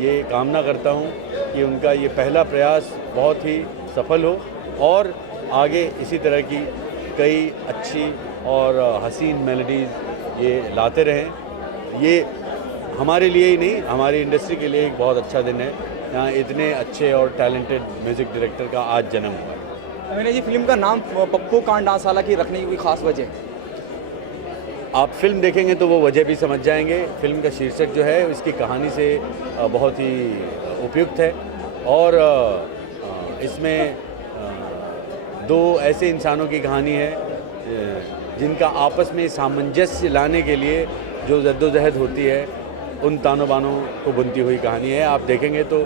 ये कामना करता हूँ कि उनका ये पहला प्रयास बहुत ही सफल हो, और आगे इसी तरह की कई अच्छी और हसीन मेलोडीज़ ये लाते रहें। ये हमारे लिए ही नहीं, हमारी इंडस्ट्री के लिए एक बहुत अच्छा दिन है, जहाँ इतने अच्छे और टैलेंटेड म्यूज़िक डायरेक्टर का आज जन्म हुआ है। विनय जी, फिल्म का नाम पप्पू कांड डांस साला की रखने की कोई ख़ास वजह? आप फिल्म देखेंगे तो वो वजह भी समझ जाएंगे। फिल्म का शीर्षक जो है इसकी कहानी से बहुत ही उपयुक्त है, और इसमें दो ऐसे इंसानों की कहानी है जिनका आपस में सामंजस्य लाने के लिए जो जद्दोजहद होती है, उन तानों बानों को बुनती हुई कहानी है। आप देखेंगे तो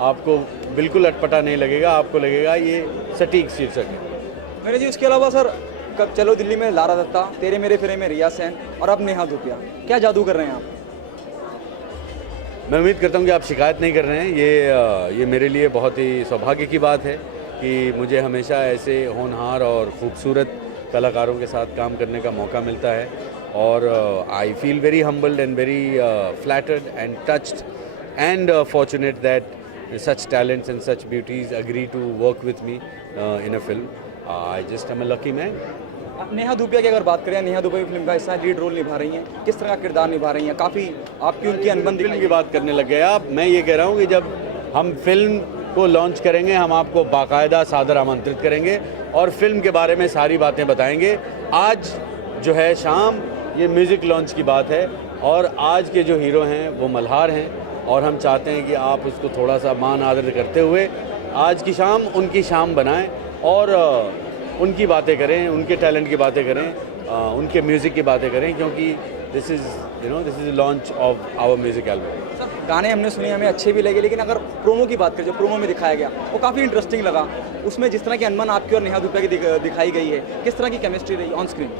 आपको बिल्कुल अटपटा नहीं लगेगा, आपको लगेगा ये सटीक शीर्षक है। मेरे जी, उसके अलावा सर, कब चलो दिल्ली में लारा दत्ता, तेरे मेरे फिरे में रिया सेन, और अब नेहा धूपिया, क्या जादू कर रहे हैं आप? मैं उम्मीद करता हूँ कि आप शिकायत नहीं कर रहे हैं। ये मेरे लिए बहुत ही सौभाग्य की बात है कि मुझे हमेशा ऐसे होनहार और ख़ूबसूरत कलाकारों के साथ काम करने का मौका मिलता है, और I feel very humbled and very flattered and touched and fortunate that such talents and such beauties agree to work with me in a film. I just am a lucky man. Neha Dhupia की अगर बात करें, Neha Dhupia film का हिस्सा lead role निभा रही हैं, किस तरह का किरदार निभा रही हैं? काफ़ी आपकी उनकी अनबन फिल्म की बात करने लग गए आप। मैं ये कह रहा हूँ कि जब हम फिल्म को लॉन्च करेंगे, हम आपको बाकायदा सादर आमंत्रित करेंगे और फिल्म के बारे में सारी बातें बताएंगे। आज जो है शाम, ये म्यूज़िक लॉन्च की बात है, और आज के जो हीरो हैं वो मल्हार हैं, और हम चाहते हैं कि आप उसको थोड़ा सा मान आदर करते हुए आज की शाम उनकी शाम बनाएं, और उनकी बातें करें, उनके टैलेंट की बातें करें, उनके म्यूज़िक की बातें करें, क्योंकि this is launch of our music album. गाने हमने सुने, हमें अच्छे भी लगे, लेकिन अगर प्रोमो की बात करें, जो प्रोमो में दिखाया गया वो काफ़ी इंटरेस्टिंग लगा। उसमें जिस तरह की अनबन आपकी और नेहा धूपिया की दिखाई गई है, किस तरह की केमिस्ट्री रही ऑन स्क्रीन?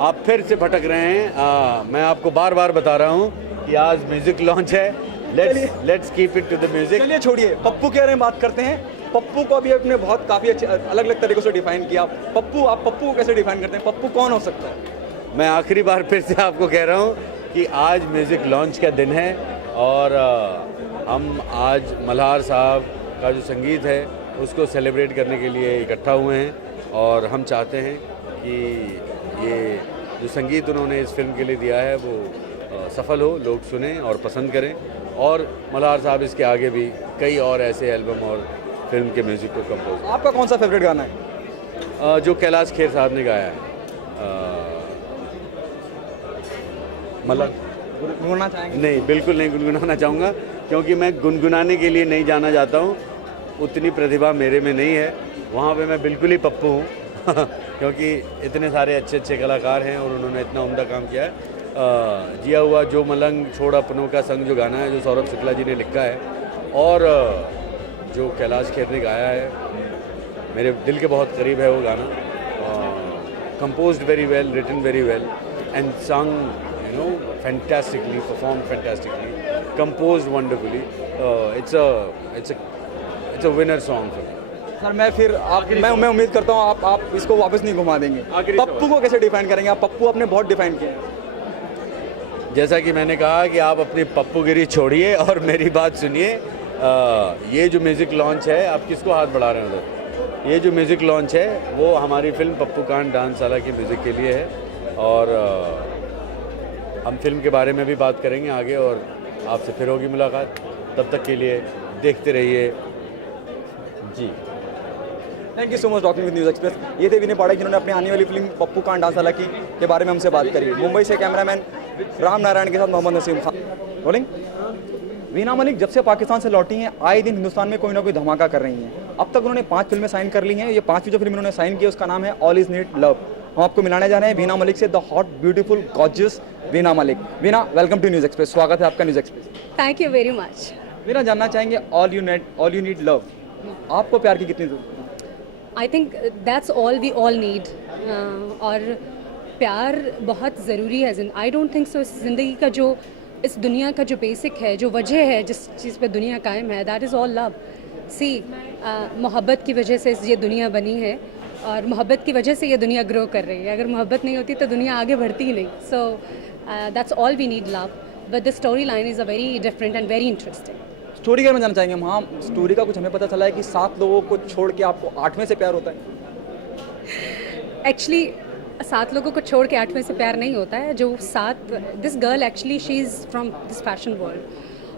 आप फिर से भटक रहे हैं। मैं आपको बार बार बता रहा हूँ कि आज म्यूज़िक लॉन्च है। Let's keep it to the music. चलिए छोड़िए, पप्पू के बारे में बात करते हैं। पप्पू को अभी आपने बहुत काफ़ी अच्छे अलग अलग तरीक़ों से डिफाइन किया। आप पप्पू को कैसे डिफाइन करते हैं? पप्पू कौन हो सकता है? मैं आखिरी बार फिर से आपको कह रहा हूँ कि आज म्यूज़िक लॉन्च का दिन है, और हम आज मल्हार साहब का जो संगीत है उसको सेलिब्रेट करने के लिए इकट्ठा हुए हैं, और हम चाहते हैं कि ये जो संगीत उन्होंने इस फिल्म के लिए दिया है वो सफल हो, लोग सुने और पसंद करें, और मल्हार साहब इसके आगे भी कई और ऐसे एल्बम और फिल्म के म्यूज़िक को कंपोज। आपका कौन सा फेवरेट गाना है? जो कैलाश खेर साहब ने गाया है, मतलब गुनगुनाना चाहेंगे? नहीं, बिल्कुल नहीं गुनगुनाना चाहूँगा, क्योंकि मैं गुनगुनाने के लिए नहीं जाना चाहता हूँ, उतनी प्रतिभा मेरे में नहीं है। वहाँ पे मैं बिल्कुल ही पप्पू हूँ क्योंकि इतने सारे अच्छे अच्छे कलाकार हैं और उन्होंने इतना उम्दा काम किया है। जिया हुआ जो मलंग छोड़ अपनों का संग जो गाना है, जो सौरभ शुक्ला जी ने लिखा है, और जो कैलाश खेर ने गाया है, मेरे दिल के बहुत करीब है वो गाना। composed very well, written very well, and sung, fantastically, performed fantastically, composed wonderfully. It's a winner song for me. Sir मैं उम्मीद करता हूँ आप इसको वापस नहीं घुमा देंगे। आखिरी सवाल। पप्पू को कैसे डिफाइन करेंगे आप? पप्पू आपने बहुत डिफाइन किया है। जैसा कि मैंने कहा कि आप अपनी पप्पूगिरी छोड़िए और मेरी बात सुनिए। ये जो म्यूज़िक लॉन्च है, आप किसको हाथ बढ़ा रहे हैं उधर? ये जो म्यूज़िक लॉन्च है वो हमारी फिल्म पप्पू कांड डांसशाला की म्यूज़िक के लिए है, और हम फिल्म के बारे में भी बात करेंगे आगे, और आपसे फिर होगी मुलाकात। तब तक के लिए देखते रहिए जी। Thank you so much talking with News Express. ये थे विनय पाठक जिन्होंने अपनी आने वाली फिल्म पप्पू कांड डांसशाला के बारे में हमसे बात करी। मुंबई से कैमरामैन राम नारायण के साथ मोहम्मद नसीम खान। रोलिंग। वीना मलिक जब से पाकिस्तान से लौटी हैं, आए दिन हिंदुस्तान में कोई ना कोई धमाका कर रही हैं। अब तक उन्होंने 5 फिल्में साइन कर ली हैं। ये 5वीं जो फिल्म उन्होंने साइन की है उसका नाम है ऑल इज़ नीड लव। हम आपको मिलाने जा रहे हैं वीना मलिक से, the hot beautiful gorgeous Veena Malik. Veena, welcome to News Express. स्वागत है आपका News Express. Thank you very much. Veena, जानना चाहेंगे ऑल यू नीड लव, आपको प्यार की कितनी जरूरत है? I think that's all we all need. और प्यार बहुत ज़रूरी है। I don't think so. इस ज़िंदगी का जो, इस दुनिया का जो बेसिक है, जो वजह है जिस चीज़ पे दुनिया कायम है, दैट इज़ ऑल लव। सी, मोहब्बत की वजह से ये दुनिया बनी है, और मोहब्बत की वजह से ये दुनिया ग्रो कर रही है। अगर मोहब्बत नहीं होती तो दुनिया आगे बढ़ती ही नहीं। So that's all we need love, but the story line is a very different and very interesting. Story के बारे में जानना चाहेंगे हम। हाँ, स्टोरी का कुछ हमें पता चला है कि 7 लोगों को छोड़ के आपको 8वें से प्यार होता है। एक्चुअली 7 लोगों को छोड़ के 8वें से प्यार नहीं होता है। जो 7, this girl actually she is from this fashion world,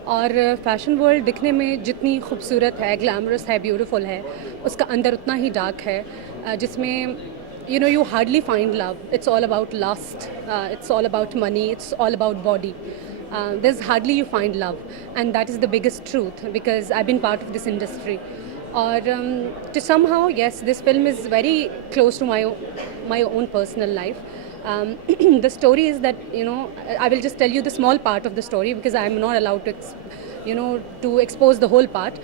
और फैशन वर्ल्ड दिखने में जितनी खूबसूरत है, ग्लैमरस है, ब्यूटीफुल है, उसका अंदर उतना ही डार्क है, जिसमें you hardly find love. It's all about lust, it's all about money, it's all about body. There's hardly you find love, and that is the biggest truth, because I've been part of this industry. Or to somehow, yes, this film is very close to my own personal life. The story is that, I will just tell you the small part of the story, because I'm not allowed to to expose the whole part.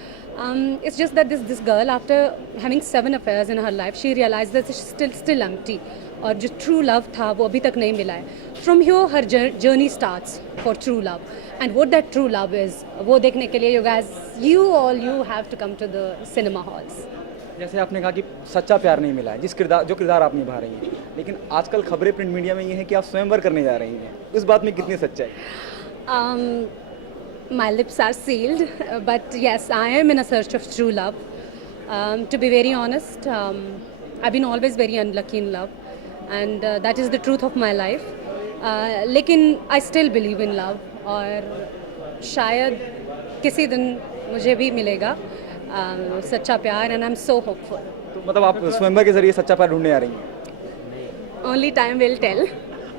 It's just that this girl, after having 7 affairs in her life, she realized that she's still empty, और जो true love था वो अभी तक नहीं मिला है. From here her journey starts for true love, and what that true love is, वो देखने के लिए you have to come to the cinema halls. जैसे आपने कहा कि सच्चा प्यार नहीं मिला है, जो किरदार आप निभा रही हैं, लेकिन आजकल खबरें प्रिंट मीडिया में ये है कि आप स्वयंवर करने जा रही हैं, इस बात में कितनी सच्चाई? My lips are sealed, but yes, I am in a search of true love. To be very honest, I've been always very unlucky in love, and that is the truth of my life. लेकिन I still believe in love, और शायद किसी दिन मुझे भी मिलेगा सच्चा प्यार, and I'm so hopeful. तो मतलब आप स्वयंवर के जरिए सच्चा प्यार ढूंढने आ रही हैं? Only time will tell.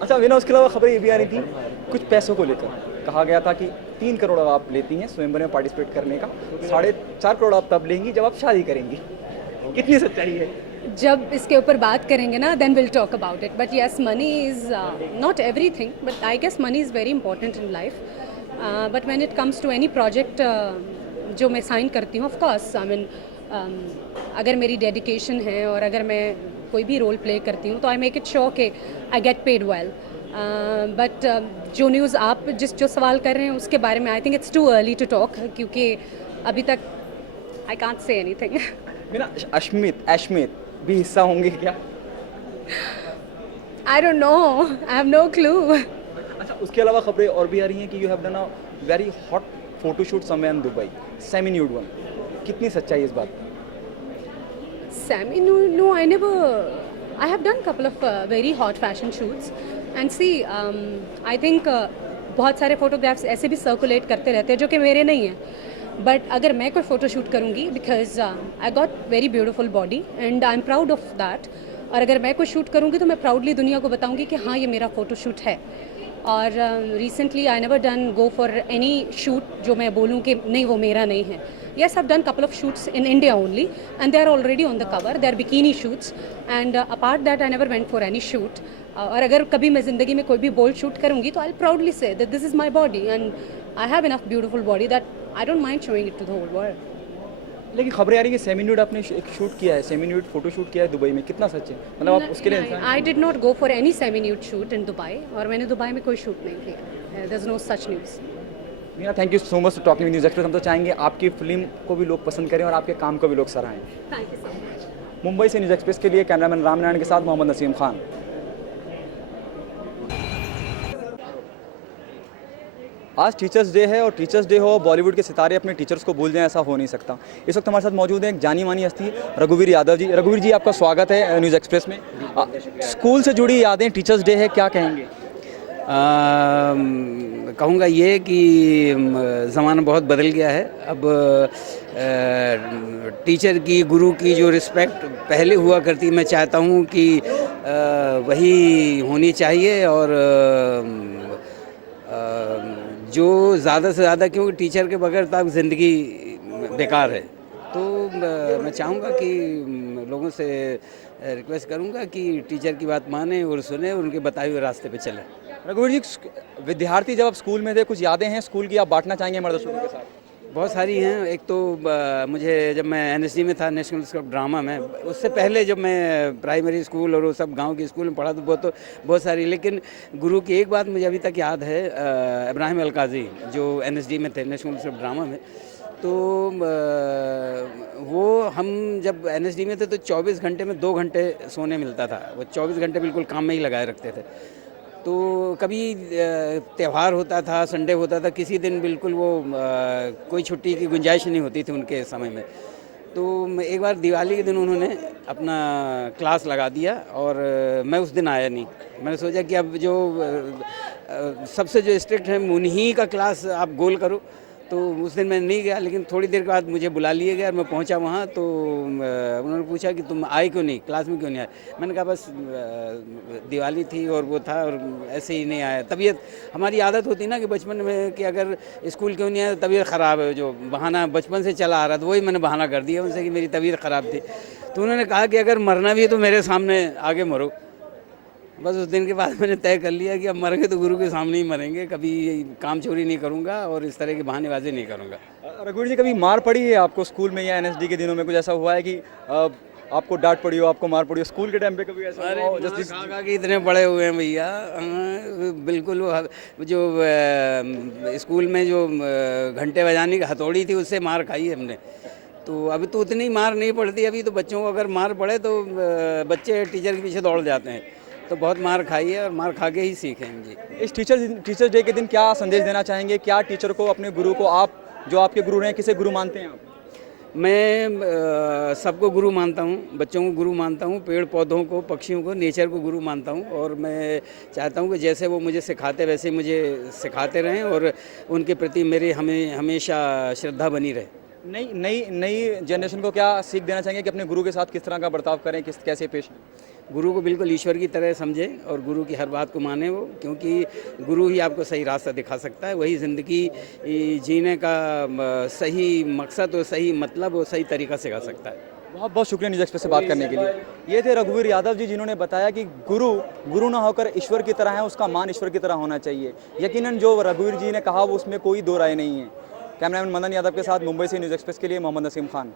अच्छा वीना, उसके अलावा खबरें ये भी आ रही थी कुछ पैसों को लेकर, कहा गया था कि 3 करोड़ आप लेती हैं स्वयंवर में पार्टिसिपेट करने का, 4.5 करोड़ आप तब लेंगी जब आप शादी करेंगी, कितनी सच्चाई है? जब इसके ऊपर बात करेंगे ना, then we'll talk about it. But yes, money is not everything, but I guess money is very important in life. But when it comes to any project जो मैं साइन करती हूँ, of course, I mean, अगर मेरी dedication है और अगर मैं कोई भी रोल प्ले करती हूँ तो आई मेक इट श्योर कि I get paid well. But जो न्यूज़ आप जो सवाल कर रहे हैं उसके बारे में, I think it's too early to talk, क्योंकि अभी तक I can't say anything. Meena, Ashmit भी हिस्सा होंगे क्या? I don't know, I have no clue. अच्छा, उसके अलावा खबरें और भी आ रही हैं कि you have done a very hot photoshoot somewhere in Dubai, semi nude one, कितनी सच्चाई है इस बात? Semi, no, I have done couple of very hot fashion shoots, and see, I think बहुत सारे फोटोग्राफ्स ऐसे भी सर्कुलेट करते रहते हैं जो कि मेरे नहीं हैं, बट अगर मैं कोई फ़ोटो शूट करूँगी, because I got very beautiful body and I am proud of that, और अगर मैं कोई शूट करूँगी तो मैं प्राउडली दुनिया को बताऊँगी कि हाँ, ये मेरा फ़ोटो शूट है. और recently I never done go for any shoot जो मैं बोलूँ कि नहीं वो मेरा नहीं है. Yes, I've done couple of shoots in India only, and they are already on the cover. They are bikini shoots, and apart that, I never went for any shoot. और अगर कभी मैं ज़िंदगी में कोई भी बोल्ड शूट करूँगी तो I'll proudly say that this is my body, and I have enough beautiful body that I don't mind showing it to the whole world. लेकिन खबरें आ रही है कि सेमी न्यूड आपने एक शूट किया है, सेमी न्यूड फोटो शूट किया है दुबई में, कितना सच है? मतलब आप उसके लिए इंसान I did not go for any semi nude shoot in Dubai, और मैंने दुबई में कोई शूट नहीं किया। There is no such news. Meena, thank you so much talking with News Express. हम तो चाहेंगे आपकी फिल्म को भी लोग पसंद करें और आपके काम को भी लोग सराहें। Thank you so much. Mumbai से न्यूज़ एक्सप्रेस के लिए कैमरामैन रामनारायण के साथ मोहम्मद नसीम खान। आज टीचर्स डे है और टीचर्स डे हो, बॉलीवुड के सितारे अपने टीचर्स को भूल जाएं, ऐसा हो नहीं सकता। इस वक्त हमारे साथ मौजूद हैं एक जानी मानी हस्ती रघुवीर यादव जी। रघुवीर जी, आपका स्वागत है न्यूज़ एक्सप्रेस में। स्कूल से जुड़ी यादें, टीचर्स डे है, क्या कहेंगे? कहूँगा ये कि ज़माना बहुत बदल गया है। अब टीचर की, गुरु की जो रिस्पेक्ट पहले हुआ करती, मैं चाहता हूँ कि वही होनी चाहिए। और जो ज़्यादा से ज़्यादा, क्योंकि टीचर के बगैर तो अब ज़िंदगी बेकार है, तो मैं चाहूँगा कि लोगों से रिक्वेस्ट करूँगा कि टीचर की बात माने और सुने और उनके बताए हुए रास्ते पे चलें। रघुवीर जी, विद्यार्थी जब आप स्कूल में थे, कुछ यादें हैं स्कूल की आप बांटना चाहेंगे हमारे दर्शकों के साथ? बहुत सारी हैं। एक तो मुझे जब मैं एनएसडी में था, नेशनल स्कूल ऑफ ड्रामा में, उससे पहले जब मैं प्राइमरी स्कूल और वो सब गांव के स्कूल में पढ़ा तो बहुत सारी। लेकिन गुरु की एक बात मुझे अभी तक याद है, इब्राहिम अलकाजी जो एनएसडी में थे, नेशनल स्कूल ऑफ ड्रामा में। तो वो हम जब एनएसडी में थे तो 24 घंटे में 2 घंटे सोने मिलता था। वो 24 घंटे बिल्कुल काम में ही लगाए रखते थे। तो कभी त्यौहार होता था, संडे होता था, किसी दिन बिल्कुल वो कोई छुट्टी की गुंजाइश नहीं होती थी उनके समय में। तो एक बार दिवाली के दिन उन्होंने अपना क्लास लगा दिया और मैं उस दिन आया नहीं। मैंने सोचा कि अब जो सबसे जो स्ट्रिक्ट है उन्हीं का क्लास आप गोल करो। तो उस दिन मैं नहीं गया, लेकिन थोड़ी देर के बाद मुझे बुला लिए गया और मैं पहुंचा वहाँ। तो उन्होंने पूछा कि तुम आए क्यों नहीं, क्लास में क्यों नहीं आए? मैंने कहा बस दिवाली थी और वो था और ऐसे ही नहीं आया। तबीयत, हमारी आदत होती ना कि बचपन में कि अगर स्कूल क्यों नहीं आया, तबीयत ख़राब है, जो बहाना बचपन से चला आ रहा था वही मैंने बहाना कर दिया उनसे कि मेरी तबीयत ख़राब थी। तो उन्होंने कहा कि अगर मरना भी है तो मेरे सामने आगे मरो। बस उस दिन के बाद मैंने तय कर लिया कि अब मरेंगे तो गुरु के सामने ही मरेंगे, कभी काम चोरी नहीं करूंगा और इस तरह की बहानेबाजी नहीं करूंगा। रघुवीर जी, कभी मार पड़ी है आपको स्कूल में या एनएसडी के दिनों में? कुछ ऐसा हुआ है कि आपको डांट पड़ी हो, आपको मार पड़ी हो स्कूल के टाइम पे? कभी ऐसा हुआ हो? जस्ट कहा कि इतने बड़े हुए हैं भैया, बिल्कुल वो जो स्कूल में जो घंटे बजाने की हथौड़ी थी उससे मार खाई हमने। तो अभी तो उतनी मार नहीं पड़ती। अभी तो बच्चों को अगर मार पड़े तो बच्चे टीचर के पीछे दौड़ जाते हैं। तो बहुत मार खाई है और मार खा के ही सीखेंगे। इस टीचर्स डे के दिन क्या संदेश देना चाहेंगे? क्या टीचर को, अपने गुरु को, आप जो आपके गुरु हैं, किसे गुरु मानते हैं आप? मैं सबको गुरु मानता हूँ, बच्चों को गुरु मानता हूँ, पेड़ पौधों को, पक्षियों को, नेचर को गुरु मानता हूँ। और मैं चाहता हूँ कि जैसे वो मुझे सिखाते वैसे मुझे सिखाते रहें और उनके प्रति मेरी हमेशा श्रद्धा बनी रहे। नई जनरेशन को क्या सीख देना चाहेंगे कि अपने गुरु के साथ किस तरह का बर्ताव करें, कैसे पेश आएं? गुरु को बिल्कुल ईश्वर की तरह समझें और गुरु की हर बात को माने वो, क्योंकि गुरु ही आपको सही रास्ता दिखा सकता है। वही ज़िंदगी जीने का सही मकसद और सही मतलब और सही तरीका सिखा सकता है। बहुत बहुत शुक्रिया न्यूज़ एक्सप्रेस से बात करने के लिए। ये थे रघुवीर यादव जी, जिन्होंने बताया कि गुरु ना होकर ईश्वर की तरह है, उसका मान ईश्वर की तरह होना चाहिए। यकीनन जो रघुवीर जी ने कहा वो उसमें कोई दो राय नहीं है। कैमरामैन मदन यादव के साथ मुंबई से न्यूज़ एक्सप्रेस के लिए मोहम्मद नसीम खान।